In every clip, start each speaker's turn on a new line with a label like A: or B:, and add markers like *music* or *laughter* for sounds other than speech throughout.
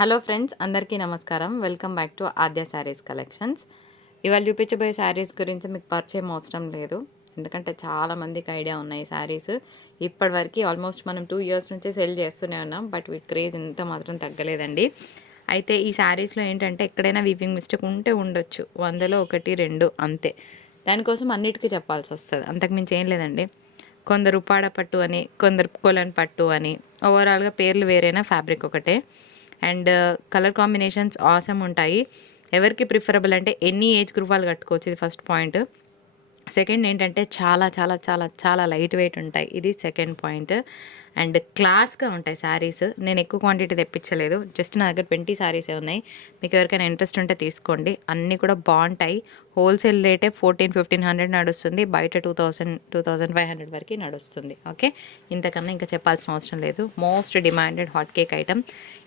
A: Hello friends అందరికీ నమస్కారం. Welcome back to Aadya saris collections. ఇవాళ చూపించబోయే శారీస్ గురించి మీకు పరిచయం అవసరం లేదు. ఎందుకంటే చాలా మందికి ఐడియా ఉన్నాయి శారీస్. ఇప్పటివరకు ఆల్మోస్ట్ మనం టూ ఇయర్స్ నుంచి సెల్ చేస్తూనే ఉన్నాం బట్ వీటి క్రేజ్ ఇంత మాత్రం తగ్గలేదండి. అయితే ఈ శారీస్లో ఏంటంటే ఎక్కడైనా వీపింగ్ మిస్టేక్ ఉంటే ఉండొచ్చు. వందలో ఒకటి రెండు అంతే. దానికోసం అన్నిటికీ చెప్పాల్సి వస్తుంది. అంతకుమించి ఏం లేదండి. కొందరు ఉప్పాడ పట్టు అని కొందరు కొలన్ పట్టు అని ఓవరాల్గా పేర్లు వేరేనా ఫ్యాబ్రిక్ ఒకటే. అండ్ కలర్ కాంబినేషన్స్ ఆసమ్ ఉంటాయి. ఎవరికి ప్రిఫరబుల్ అంటే ఎన్ని ఏజ్ గ్రూప్ వాళ్ళు కట్టుకోవచ్చు ఇది ఫస్ట్ పాయింట్ సెకండ్ ఏంటంటే చాలా చాలా చాలా చాలా లైట్ వెయిట్ ఉంటాయి. ఇది సెకండ్ పాయింట్ అండ్ క్లాస్గా ఉంటాయి శారీస్. నేను ఎక్కువ క్వాంటిటీ తెప్పించలేదు. జస్ట్ నా దగ్గర ట్వంటీ శారీసే ఉన్నాయి. మీకు ఎవరికైనా ఇంట్రెస్ట్ ఉంటే తీసుకోండి. అన్నీ కూడా బాగుంటాయి. హోల్సేల్ రేటే ఫోర్టీన్ ఫిఫ్టీన్ హండ్రెడ్ నడుస్తుంది. బయట two thousand two thousand five hundred వరకు నడుస్తుంది. ఓకే? ఇంతకన్నా ఇంకా చెప్పాల్సిన అవసరం లేదు. Most demanded hot cake item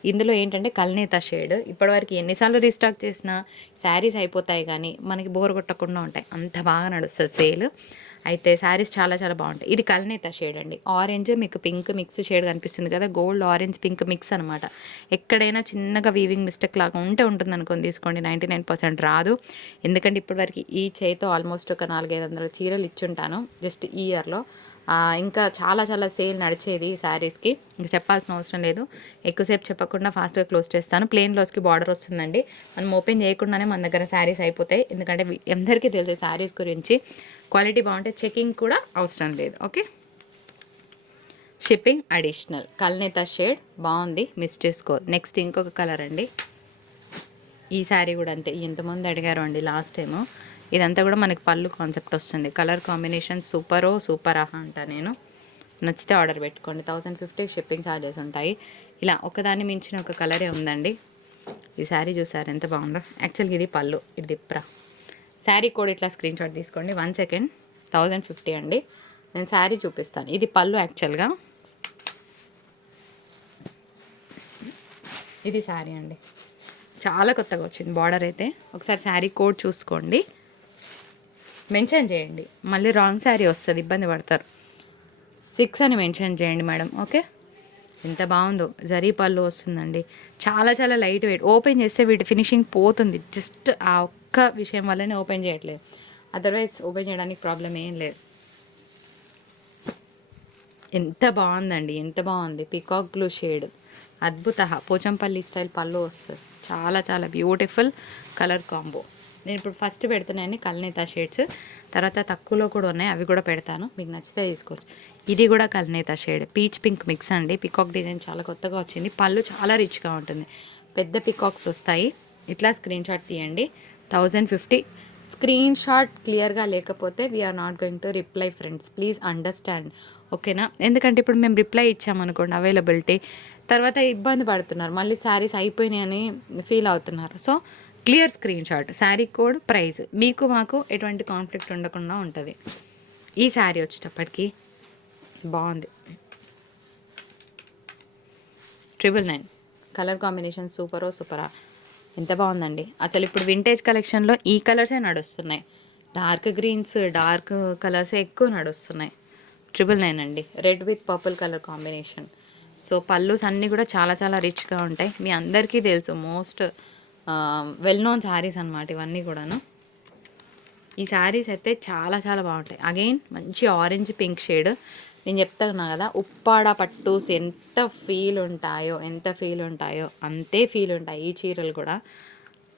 A: ఇందులో ఏంటంటే కల్నేత షేడ్ ఇప్పటివరకు ఎన్నిసార్లు రీస్టాక్ చేసినా శారీస్ అయిపోతాయి కానీ మనకి బోర్ కొట్టకుండా ఉంటాయి. అంత బాగా నడుస్తుంది సేల్ అయితే శారీస్ చాలా చాలా బాగుంటాయి. ఇది కల్నేత షేడ్ అండి. ఆరెంజ్ మీకు పింక్ మిక్స్ షేడ్ కనిపిస్తుంది కదా. గోల్డ్ ఆరెంజ్ పింక్ మిక్స్ అనమాట ఎక్కడైనా చిన్నగా వీవింగ్ మిస్టేక్ లాగా ఉంటే ఉంటుంది అనుకోని తీసుకోండి. నైంటీ నైన్ పర్సెంట్ రాదు. ఎందుకంటే ఇప్పటివరకు ఈ చేయితో ఆల్మోస్ట్ ఒక నాలుగైదు వందల చీరలు ఇచ్చుంటాను. జస్ట్ ఈ ఇయర్లో ఇంకా చాలా చాలా సేల్ నడిచేది ఈ శారీస్కి ఇంకా చెప్పాల్సిన అవసరం లేదు. ఎక్కువసేపు చెప్పకుండా ఫాస్ట్గా క్లోజ్ చేస్తాను. ప్లెయిన్ బ్లౌజ్కి బార్డర్ వస్తుందండి. మనం ఓపెన్ చేయకుండానే మన దగ్గర శారీస్ అయిపోతాయి. ఎందుకంటే అందరికీ తెలిసే శారీస్ గురించి క్వాలిటీ బాగుంటే చెకింగ్ కూడా అవసరం లేదు okay? Shipping additional Kalnetha shade బాగుంది మిస్ చేసుకో. నెక్స్ట్ ఇంకొక కలర్ అండి. ఈ శారీ కూడా అంతే. ఎంతమంది అడిగారు అండి లాస్ట్ టైము. ఇదంతా కూడా మనకి పళ్ళు కాన్సెప్ట్ వస్తుంది. కలర్ కాంబినేషన్ సూపరో సూపర్ ఆహా అంట నేను. నచ్చితే ఆర్డర్ పెట్టుకోండి. థౌజండ్ ఫిఫ్టీ షిప్పింగ్ ఛార్జెస్ ఉంటాయి. ఇలా ఒకదాన్ని మించిన ఒక కలరే ఉందండి. ఈ శారీ చూసారు ఎంత బాగుందో? యాక్చువల్గా ఇది పళ్ళు. ఇది దిప్రా శారీ కోడ్ ఇట్లా స్క్రీన్ షాట్ తీసుకోండి. వన్ సెకండ్ థౌజండ్ ఫిఫ్టీ అండి. నేను శారీ చూపిస్తాను. ఇది పళ్ళు యాక్చువల్గా ఇది శారీ అండి. చాలా కొత్తగా వచ్చింది బార్డర్ అయితే. ఒకసారి శారీ కోడ్ చూసుకోండి. మెన్షన్ చేయండి. మళ్ళీ రాంగ్ శారీ వస్తుంది ఇబ్బంది పడతారు. సిక్స్ అని మెన్షన్ చేయండి మేడం ఓకే? ఎంత బాగుందో. జరీ పళ్ళు వస్తుందండి. చాలా చాలా లైట్ వెయిట్ ఓపెన్ చేస్తే వీటి ఫినిషింగ్ పోతుంది. జస్ట్ ఆ ఒక్క విషయం వల్లనే ఓపెన్ చేయట్లేదు. అదర్వైజ్ ఓపెన్ చేయడానికి ప్రాబ్లం ఏం లేదు. ఎంత బాగుందండి ఎంత బాగుంది. పికాక్ బ్లూ షేడ్ అద్భుత పోచంపల్లి స్టైల్ పళ్ళు వస్తుంది. చాలా చాలా బ్యూటిఫుల్ కలర్ కాంబో నేను ఇప్పుడు ఫస్ట్ పెడుతున్నాయని కల్నేత షేడ్స్ తర్వాత తక్కువలో కూడా ఉన్నాయి అవి కూడా పెడతాను. మీకు నచ్చితే తీసుకోవచ్చు. ఇది కూడా Kalnetha shade peach pink mix అండి. పికాక్ డిజైన్ చాలా కొత్తగా వచ్చింది. పళ్ళు చాలా రిచ్గా ఉంటుంది. పెద్ద పికాక్స్ వస్తాయి. ఇట్లా స్క్రీన్ షాట్ తీయండి. Thousand fifty. స్క్రీన్ షాట్ క్లియర్గా లేకపోతే we are not going to reply friends please understand ఓకేనా? ఎందుకంటే ఇప్పుడు మేము రిప్లై ఇచ్చామనుకోండి అవైలబిలిటీ తర్వాత ఇబ్బంది పడుతున్నారు. మళ్ళీ శారీస్ అయిపోయినాయని ఫీల్ అవుతున్నారు. So clear screen shot sari code price మీకు మాకు ఎటువంటి కాన్ఫ్లిక్ట్ ఉండకుండా ఉంటుంది. ఈ శారీ వచ్చేటప్పటికి బాగుంది. ట్రిపుల్ నైన్ కలర్ కాంబినేషన్ సూపరో సూపరా ఎంత బాగుందండి. అసలు ఇప్పుడు వింటేజ్ కలెక్షన్లో ఈ కలర్సే నడుస్తున్నాయి. డార్క్ గ్రీన్స్ డార్క్ కలర్సే ఎక్కువ నడుస్తున్నాయి. ట్రిపుల్ నైన్ అండి. Red with purple colour combination so పళ్ళుస్ అన్నీ కూడా చాలా చాలా రిచ్గా ఉంటాయి. మీ అందరికీ తెలుసు మోస్ట్ వెల్ నోన్ శారీస్ అనమాట ఇవన్నీ కూడాను. ఈ శారీస్ అయితే చాలా చాలా బాగుంటాయి. అగైన్ మంచి ఆరెంజ్ పింక్ షేడ్ నేను చెప్తాను కదా ఉప్పాడ పట్టుస్ ఎంత ఫీల్ ఉంటాయో ఎంత ఫీల్ ఉంటాయో అంతే ఫీల్ ఉంటాయి ఈ చీరలు కూడా.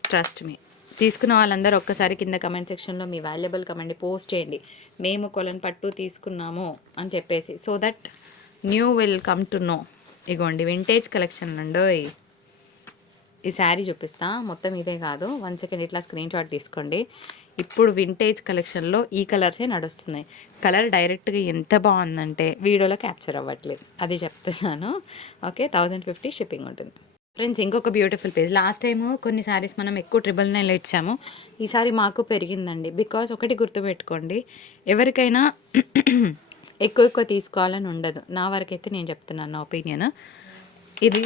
A: ట్రస్ట్ మీ తీసుకున్న వాళ్ళందరూ ఒక్కసారి కింద కమెంట్ సెక్షన్లో మీ వాల్యుబుల్ కమెంట్ పోస్ట్ చేయండి. మేము కొలను పట్టు తీసుకున్నాము అని చెప్పేసి. So that new will come to know ఇగోండి వింటేజ్ కలెక్షన్ అండోయ్ ఈ శారీ చూపిస్తా. మొత్తం ఇదే కాదు. వన్ సెకండ్ ఇట్లా స్క్రీన్ షాట్ తీసుకోండి. ఇప్పుడు వింటేజ్ కలెక్షన్లో ఈ కలర్సే నడుస్తున్నాయి. కలర్ డైరెక్ట్గా ఎంత బాగుందంటే వీడియోలో క్యాప్చర్ అవ్వట్లేదు. అది చెప్తున్నాను. ఓకే థౌజండ్ ఫిఫ్టీ షిప్పింగ్ ఉంటుంది. ఫ్రెండ్స్ ఇంకొక బ్యూటిఫుల్ పేజ్ లాస్ట్ టైం కొన్ని శారీస్ మనం ఎక్కువ ట్రిపుల్ నైన్లో ఇచ్చాము. ఈసారి మాకు పెరిగిందండి. బికాస్ ఒకటి గుర్తుపెట్టుకోండి. ఎవరికైనా ఎక్కువ ఎక్కువ తీసుకోవాలని ఉండదు. నా వరకైతే నేను చెప్తున్నాను నా ఒపీనియన్ ఇది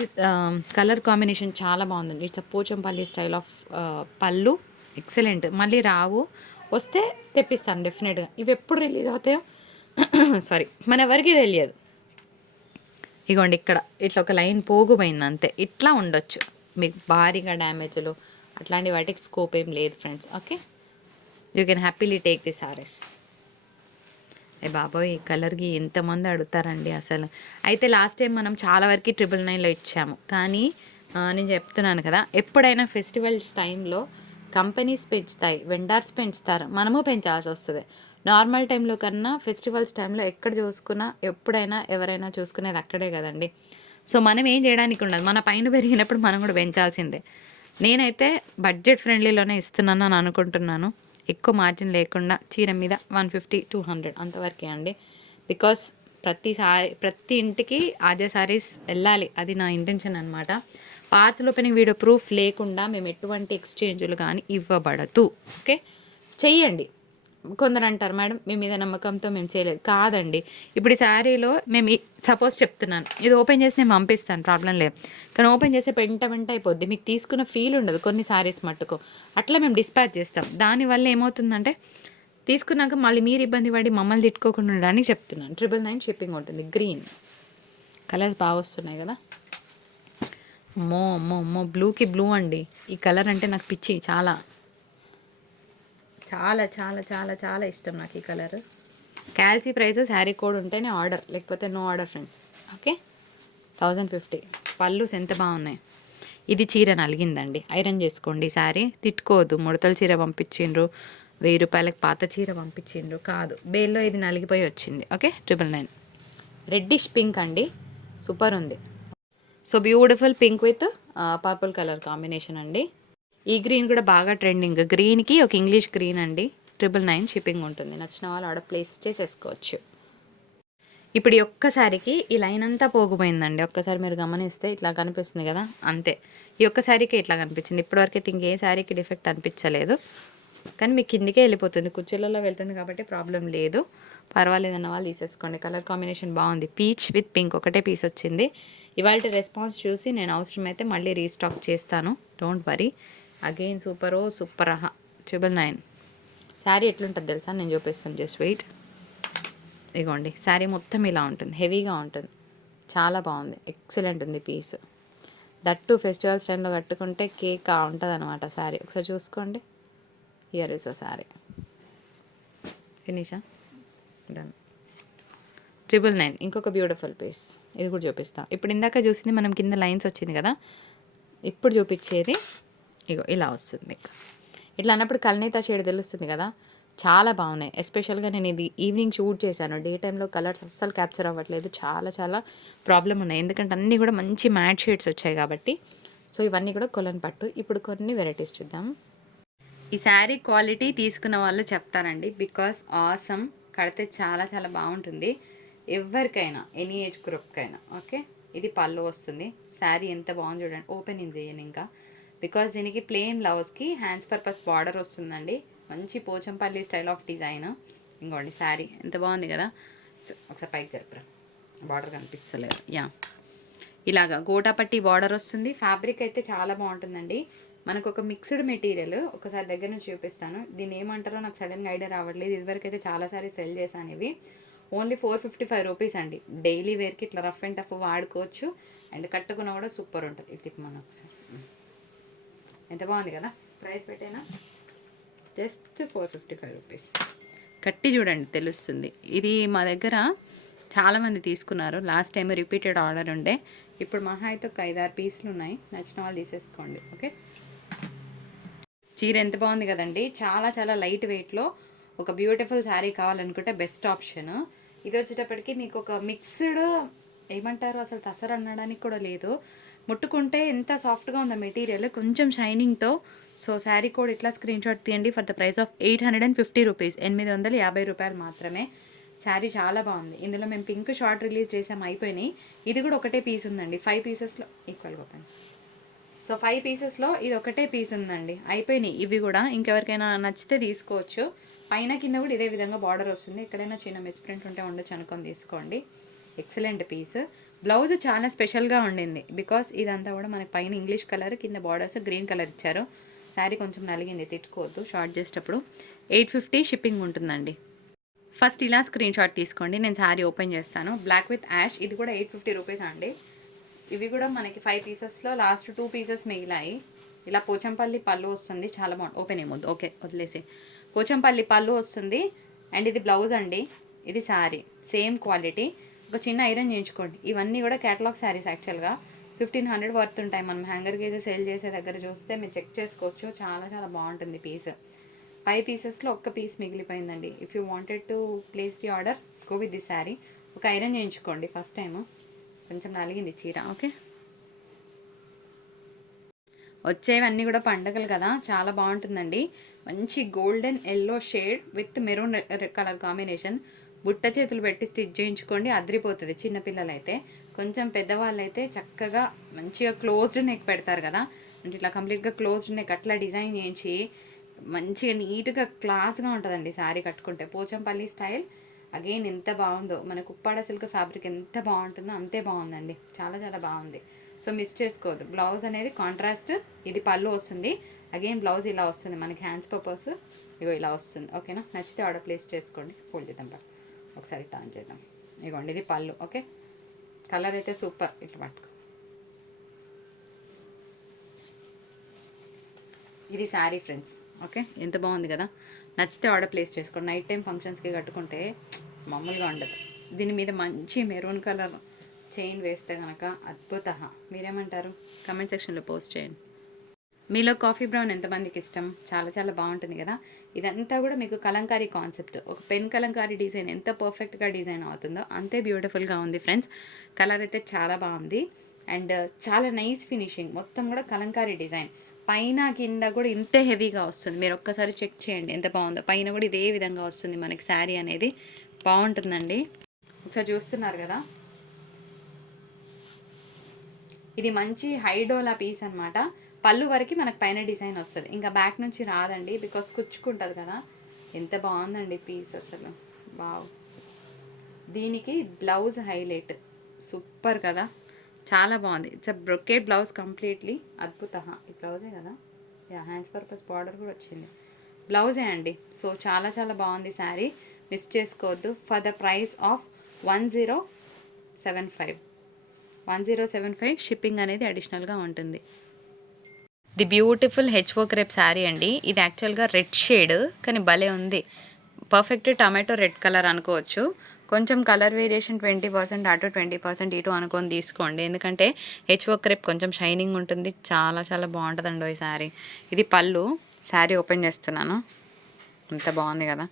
A: కలర్ కాంబినేషన్ చాలా బాగుందండి. ఇట్స్ పోచంపల్లి స్టైల్ ఆఫ్ పళ్ళు. ఎక్సలెంట్. మళ్ళీ రావు వస్తే తెప్పిస్తాను డెఫినెట్గా ఇవి ఎప్పుడు రిలీజ్ అవుతాయో? *clears throat* సారీ మన ఎవరికి తెలియదు. ఇగోండి ఇక్కడ. ఇట్లా ఒక లైన్ పోగుపోయింది అంతే. ఇట్లా ఉండొచ్చు. మీకు భారీగా డ్యామేజ్లు అట్లాంటి వాటికి స్కోప్ ఏం లేదు friends okay you can happily take the saris ఏ బాబోయ్ ఈ కలర్కి ఎంతమంది అడుగుతారండి అసలు. అయితే లాస్ట్ టైం మనం చాలా వరకు ట్రిపుల్ నైన్లో ఇచ్చాము. కానీ నేను చెప్తున్నాను కదా ఎప్పుడైనా ఫెస్టివల్స్ టైంలో కంపెనీస్ పెంచుతాయి వెండర్స్ పెంచుతారు మనము పెంచాల్సి వస్తుంది. నార్మల్ టైంలో కన్నా ఫెస్టివల్స్ టైంలో ఎక్కడ చూసుకున్నా ఎప్పుడైనా ఎవరైనా చూసుకునేది అక్కడే కదండి. సో మనం ఏం చేయడానికి ఉండదు. మన పైన పెరిగినప్పుడు మనం కూడా పెంచాల్సిందే. నేనైతే బడ్జెట్ ఫ్రెండ్లీలోనే ఇస్తున్నాను అని అనుకుంటున్నాను. ఎక్కువ మార్జిన్ లేకుండా చీర మీద వన్ ఫిఫ్టీ టూ హండ్రెడ్ అంతవరకే అండి. బికాస్ ప్రతి సారీ ప్రతి ఇంటికి ఆద్య సారీస్ వెళ్ళాలి. అది నా ఇంటెన్షన్ అనమాట పార్సల్ ఓపెనింగ్ వీడియో ప్రూఫ్ లేకుండా మేము ఎటువంటి ఎక్స్చేంజ్లు కానీ ఇవ్వబడదు. ఓకే చెయ్యండి. కొందరు అంటారు మేడం మీ మీద నమ్మకంతో మేము చేయలేదు. కాదండి. ఇప్పుడు ఈ శారీలో మేము సపోజ్ చెప్తున్నాను. ఇది ఓపెన్ చేసి నేను పంపిస్తాను ప్రాబ్లం లేదు. కానీ ఓపెన్ చేస్తే పెంట వెంట అయిపోద్ది. మీకు తీసుకున్న ఫీల్ ఉండదు కొన్ని శారీస్ మట్టుకు. అట్లా మేము డిస్పాచ్ చేస్తాం. దానివల్ల ఏమవుతుందంటే తీసుకున్నాక మళ్ళీ మీరు ఇబ్బంది పడి మమ్మల్ని తిట్టుకోకుండా ఉండడానికి చెప్తున్నాను. ట్రిపుల్ నైన్ షిప్పింగ్ ఉంటుంది. గ్రీన్ కలర్స్ బాగా వస్తున్నాయి కదా. అమ్మో అమ్మో అమ్మో. బ్లూకి బ్లూ అండి. ఈ కలర్ అంటే నాకు పిచ్చి చాలా. చాలా చాలా చాలా చాలా ఇష్టం నాకు ఈ కలర్ క్యాల్సీ ప్రైస్ శారీ కోడ్ ఉంటేనే ఆర్డర్ లేకపోతే no order friends okay thousand fifty పళ్ళుస్ ఎంత బాగున్నాయి? ఇది చీర నలిగిందండి. ఐరన్ చేసుకోండి శారీ తిట్టుకోవద్దు. ముడతల చీర పంపించిండ్రు. వెయ్యి రూపాయలకు పాత చీర పంపించిండ్రు. కాదు. బేల్లో ఇది నలిగిపోయి వచ్చింది. Okay? Triple nine. Reddish pink అండి. సూపర్ ఉంది. So beautiful pink with purple colour combination అండి. ఈ గ్రీన్ కూడా బాగా ట్రెండింగ్ గ్రీన్కి ఒక ఇంగ్లీష్ గ్రీన్ అండి. ట్రిపుల్ నైన్ షిప్పింగ్ ఉంటుంది. నచ్చిన వాళ్ళు ఆర్డర్ ప్లేస్ చేసేసుకోవచ్చు. ఇప్పుడు ఈ ఒక్కసారికి ఈ లైన్ అంతా పోగుపోయిందండి. ఒక్కసారి మీరు గమనిస్తే ఇట్లా కనిపిస్తుంది కదా? అంతే. ఈ ఒక్క శారీకి ఇట్లా కనిపించింది. ఇప్పటివరకు అయితే ఇంకే శారీకి డిఫెక్ట్ అనిపించలేదు. కానీ మీకు కిందికే వెళ్ళిపోతుంది. కుర్చీలలో వెళ్తుంది కాబట్టి ప్రాబ్లం లేదు. పర్వాలేదన్న వాళ్ళు తీసేసుకోండి. కలర్ కాంబినేషన్ బాగుంది. పీచ్ విత్ పింక్ ఒకటే పీస్ వచ్చింది. ఇవాళ రెస్పాన్స్ చూసి నేను అవసరమైతే మళ్ళీ రీస్టాక్ చేస్తాను. డోంట్ వరీ అగైన్ సూపరో సూపర్ అహా. ట్రిపుల్ నైన్ శారీ ఎట్లుంటుంది తెలుసా? నేను చూపిస్తాను. జస్ట్ వెయిట్ ఇగోండి. శారీ మొత్తం ఇలా ఉంటుంది. హెవీగా ఉంటుంది. చాలా బాగుంది. ఎక్సలెంట్ ఉంది పీస్ దట్టు ఫెస్టివల్స్ టైంలో కట్టుకుంటే కేక్ ఉంటుంది అనమాట శారీ ఒకసారి చూసుకోండి. ఇయర్ ఇస్ అ శారీ ఫినిషా డన్ ట్రిపుల్ నైన్ ఇంకొక బ్యూటిఫుల్ పీస్ ఇది కూడా చూపిస్తాం ఇప్పుడు ఇందాక చూసింది మనం కింద లైన్స్ వచ్చింది కదా ఇప్పుడు చూపించేది ఇగో ఇలా వస్తుంది ఇట్లా అన్నప్పుడు కల్నేత షేడ్ తెలుస్తుంది కదా చాలా బాగున్నాయి ఎస్పెషల్గా నేను ఇది ఈవినింగ్ షూట్ చేశాను డే టైంలో కలర్స్ అస్సలు క్యాప్చర్ అవ్వట్లేదు చాలా చాలా ప్రాబ్లం ఉన్నాయి ఎందుకంటే అన్నీ కూడా మంచి మ్యాట్ షేడ్స్ వచ్చాయి కాబట్టి సో ఇవన్నీ కూడా కొలన్ పట్టు ఇప్పుడు కొన్ని వెరైటీస్ చూద్దాం ఈ శారీ క్వాలిటీ తీసుకున్న వాళ్ళు చెప్తారండి. బికాస్ ఆసమ్ కడితే చాలా చాలా బాగుంటుంది. ఎవరికైనా ఎనీ ఏజ్ గ్రూప్కైనా ఓకే? ఇది పళ్ళు వస్తుంది. శారీ ఎంత బాగుంది చూడండి. ఓపెనింగ్ చేయను ఇంకా. బికాస్ దీనికి ప్లెయిన్ బ్లౌజ్కి హ్యాండ్స్ పర్పస్ బార్డర్ వస్తుందండి. మంచి పోచంపల్లి స్టైల్ ఆఫ్ డిజైన్. ఇంకోండి శారీ ఎంత బాగుంది కదా. సో ఒకసారి పైకి జరుపురా. బార్డర్ కనిపిస్తలేదు. యా. ఇలాగా గోటాపట్టి బార్డర్ వస్తుంది. ఫ్యాబ్రిక్ అయితే చాలా బాగుంటుందండి. మనకు ఒక మిక్స్డ్ మెటీరియల్ ఒకసారి దగ్గర నుంచి చూపిస్తాను. దీన్ని ఏమంటారో నాకు సడన్గా ఐడియా రావట్లేదు. ఇదివరకు అయితే చాలాసారి సెల్ చేశాను ఇవి. Only four fifty five rupees అండి డైలీ వేర్కి ఇట్లా రఫ్ అండ్ టఫ్ వాడుకోవచ్చు. అండ్ కట్టుకున్న కూడా సూపర్ ఉంటుంది. ఇది తిప్పమని ఒకసారి. ఎంత బాగుంది కదా? Price పెట్టేనా? Just four fifty five rupees కట్టి చూడండి తెలుస్తుంది. ఇది మా దగ్గర చాలామంది తీసుకున్నారు. లాస్ట్ టైం రిపీటెడ్ ఆర్డర్ ఉండే. ఇప్పుడు మహా అయితే ఒక ఐదారు పీసులు ఉన్నాయి. నచ్చిన వాళ్ళు తీసేసుకోండి. ఓకే చీర ఎంత బాగుంది కదండి. చాలా చాలా లైట్ వెయిట్లో ఒక బ్యూటిఫుల్ శారీ కావాలనుకుంటే బెస్ట్ ఆప్షన్ ఇది వచ్చేటప్పటికి మీకు ఒక మిక్స్డ్ ఏమంటారు? అసలు తసర అనడానికి కూడా లేదు. ముట్టుకుంటే ఎంత సాఫ్ట్గా ఉందో మెటీరియల్ కొంచెం షైనింగ్తో సో శారీ కోడ్ ఇట్లా స్క్రీన్ షాట్ తీయండి. For the price of eight hundred and fifty rupees ఎనిమిది వందల యాభై రూపాయలు మాత్రమే. శారీ చాలా బాగుంది. ఇందులో మేము పింక్ షార్ట్ రిలీజ్ చేసాం అయిపోయినాయి. ఇది కూడా ఒకటే పీస్ ఉందండి. ఫైవ్ పీసెస్లో ఈక్వల్గా ఓపెన్ సో ఫైవ్ పీసెస్లో ఇది ఒకటే పీస్ ఉందండి. అయిపోయినాయి. ఇవి కూడా ఇంకెవరికైనా నచ్చితే తీసుకోవచ్చు. పైన కింద కూడా ఇదే విధంగా బార్డర్ వస్తుంది. ఎక్కడైనా చిన్న మిస్ప్రింట్ ఉంటే ఉండొచ్చు అనుకొని తీసుకోండి. ఎక్సలెంట్ పీస్ బ్లౌజ్ చాలా స్పెషల్గా ఉండింది. బికాస్ ఇదంతా కూడా మనకి పైన ఇంగ్లీష్ కలర్ కింద బార్డర్స్ గ్రీన్ కలర్ ఇచ్చారు. శారీ కొంచెం నలిగింది. తిట్టుకోవద్దు. షార్ట్ చేసేటప్పుడు ఎయిట్ ఫిఫ్టీ షిప్పింగ్ ఉంటుందండి. ఫస్ట్ ఇలా స్క్రీన్ షాట్ తీసుకోండి. నేను శారీ ఓపెన్ చేస్తాను. బ్లాక్ విత్ యాష్ ఇది కూడా ఎయిట్ ఫిఫ్టీ రూపీస్ అండి.
B: ఇవి కూడా మనకి ఫైవ్ పీసెస్లో లాస్ట్ టూ పీసెస్ మిగిలాయి. ఇలా పోచంపల్లి పళ్ళు వస్తుంది చాలా బాగుంది ఓపెన్ ఏముంది? ఓకే వదిలేసి పోచంపల్లి పళ్ళు వస్తుంది అండ్ ఇది బ్లౌజ్ అండి. ఇది శారీ సేమ్ క్వాలిటీ ఒక చిన్న ఐరన్ చేయించుకోండి. ఇవన్నీ కూడా క్యాటలాగ్ శారీస్ యాక్చువల్గా ఫిఫ్టీన్ హండ్రెడ్ వర్త్ ఉంటాయి. మనం హ్యాంగర్ అయితే సేల్ చేసే దగ్గర చూస్తే మీరు చెక్ చేసుకోవచ్చు. చాలా చాలా బాగుంటుంది పీస్ ఫైవ్ పీసెస్లో ఒక్క piece మిగిలిపోయిందండి. If you wanted to place the order go with the sari ఒక ఐరన్ చేయించుకోండి ఫస్ట్ టైము కొంచెం నలిగింది చీర ఓకే? వచ్చేవన్నీ కూడా పండగలు కదా చాలా బాగుంటుందండి. మంచి golden yellow shade with maroon colour combination బుట్ట చేతులు పెట్టి స్టిచ్ చేయించుకోండి అదిరిపోతుంది చిన్నపిల్లలైతే కొంచెం పెద్దవాళ్ళైతే చక్కగా మంచిగా క్లోజ్డ్ నెక్ పెడతారు కదా. అంటే ఇట్లా కంప్లీట్గా క్లోజ్డ్ నెక్ అట్లా డిజైన్ చేయించి మంచిగా నీట్గా క్లాస్గా ఉంటుందండి శారీ కట్టుకుంటే. పోచంపల్లి స్టైల్ అగైన్ ఎంత బాగుందో మన కుప్పాడ సిల్క్ ఫ్యాబ్రిక్ ఎంత బాగుంటుందో అంతే బాగుందండి. చాలా చాలా బాగుంది. సో మిస్ చేసుకోవద్దు. బ్లౌజ్ అనేది కాంట్రాస్ట్ ఇది పళ్ళు వస్తుంది. అగైన్ బ్లౌజ్ ఇలా వస్తుంది. మనకి హ్యాండ్స్ పర్పస్ ఇగో ఇలా వస్తుంది. ఓకేనా నచ్చితే ఆర్డర్ ప్లేస్ చేసుకోండి. ఫోల్డ్ చేద్దాం బా ఒకసారి టర్న్ చేద్దాం. ఇగోండి ఇది పళ్ళు. ఓకే కలర్ అయితే సూపర్ ఇట్లా పట్టుకో. ఇది శారీ ఫ్రెండ్స్ ఓకే? ఎంత బాగుంది కదా? నచ్చితే ఆర్డర్ ప్లేస్ చేసుకోండి నైట్ టైం ఫంక్షన్స్కి కట్టుకుంటే మామూలుగా ఉండదు. దీని మీద మంచి మెరూన్ కలర్ చైన్ వేస్తే కనుక అద్భుత. మీరేమంటారు? కమెంట్ సెక్షన్లో పోస్ట్ చేయండి. మీలో కాఫీ బ్రౌన్ ఎంతమందికి ఇష్టం? చాలా చాలా బాగుంటుంది కదా? ఇదంతా కూడా మీకు కలంకారీ కాన్సెప్ట్. ఒక పెన్ కలంకారీ డిజైన్ ఎంత పర్ఫెక్ట్గా డిజైన్ అవుతుందో అంతే బ్యూటిఫుల్గా ఉంది ఫ్రెండ్స్. కలర్ అయితే చాలా బాగుంది. అండ్ చాలా నైస్ ఫినిషింగ్. మొత్తం కూడా కలంకారీ డిజైన్. పైన కింద కూడా ఇంతే హెవీగా వస్తుంది. మీరు ఒక్కసారి చెక్ చేయండి ఎంత బాగుందో. పైన కూడా ఇదే విధంగా వస్తుంది మనకి శారీ అనేది. బాగుంటుందండి. ఒకసారి చూస్తున్నారు కదా? ఇది మంచి హైడోలా పీస్ అన్నమాట. పళ్ళు వరకు మనకు పైన డిజైన్ వస్తుంది. ఇంకా బ్యాక్ నుంచి రాదండి బికాస్ కుచ్చుకుంటుంది కదా. ఎంత బాగుందండి పీస్ అసలు. బావ్ దీనికి బ్లౌజ్ హైలైట్. సూపర్ కదా? చాలా బాగుంది. It's a brocade blouse completely అద్భుత ఈ బ్లౌజే కదా? యా హ్యాండ్స్ పర్పస్ బార్డర్ కూడా వచ్చింది. బ్లౌజే అండి. సో చాలా చాలా బాగుంది శారీ. మిస్ చేసుకోవద్దు. For the price of one zero seven five one zero seven five shipping అనేది అడిషనల్గా ఉంటుంది. The beautiful HO crepe sari అండి. ఇది యాక్చువల్గా రెడ్ షేడ్ కానీ భలే ఉంది. పర్ఫెక్ట్ టమాటో రెడ్ కలర్ అనుకోవచ్చు. కొంచెం కలర్ వేరియేషన్ ట్వంటీ పర్సెంట్ అటు ట్వంటీ పర్సెంట్ ఇటు అనుకొని తీసుకోండి. ఎందుకంటే హెచ్ హెచ్ఓ క్రేప్ కొంచెం షైనింగ్ ఉంటుంది. చాలా చాలా బాగుంటుందండి ఈ శారీ ఇది పళ్ళు. శారీ ఓపెన్ చేస్తున్నాను. అంత బాగుంది కదా.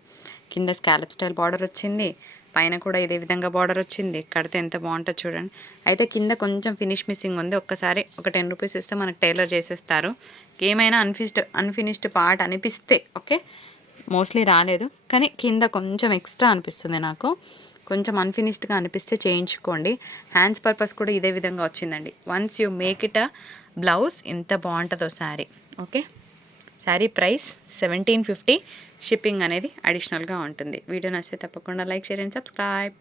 B: కింద స్కాలప్ స్టైల్ బార్డర్ వచ్చింది. పైన కూడా ఇదే విధంగా బార్డర్ వచ్చింది. కడితే ఎంత బాగుంటుంది చూడండి. అయితే కింద కొంచెం ఫినిష్ మిస్సింగ్ ఉంది. ఒక్కసారి ఒక టెన్ రూపీస్ ఇస్తే మనకు టైలర్ చేసేస్తారు. ఏమైనా అన్ఫిస్డ్ అన్ఫినిష్డ్ పార్ట్ అనిపిస్తే ఓకే? మోస్ట్లీ రాలేదు. కానీ కింద కొంచెం ఎక్స్ట్రా అనిపిస్తుంది నాకు. కొంచెం అన్ఫినిష్డ్గా అనిపిస్తే చేయించుకోండి. హ్యాండ్స్ పర్పస్ కూడా ఇదే విధంగా వచ్చిందండి. Once you make it a blouse ఎంత బాగుంటుందో sari. Okay sari price seventeen fifty shipping అనేది అడిషనల్గా ఉంటుంది. వీడియో నచ్చితే తప్పకుండా లైక్ షేర్ అండ్ సబ్స్క్రైబ్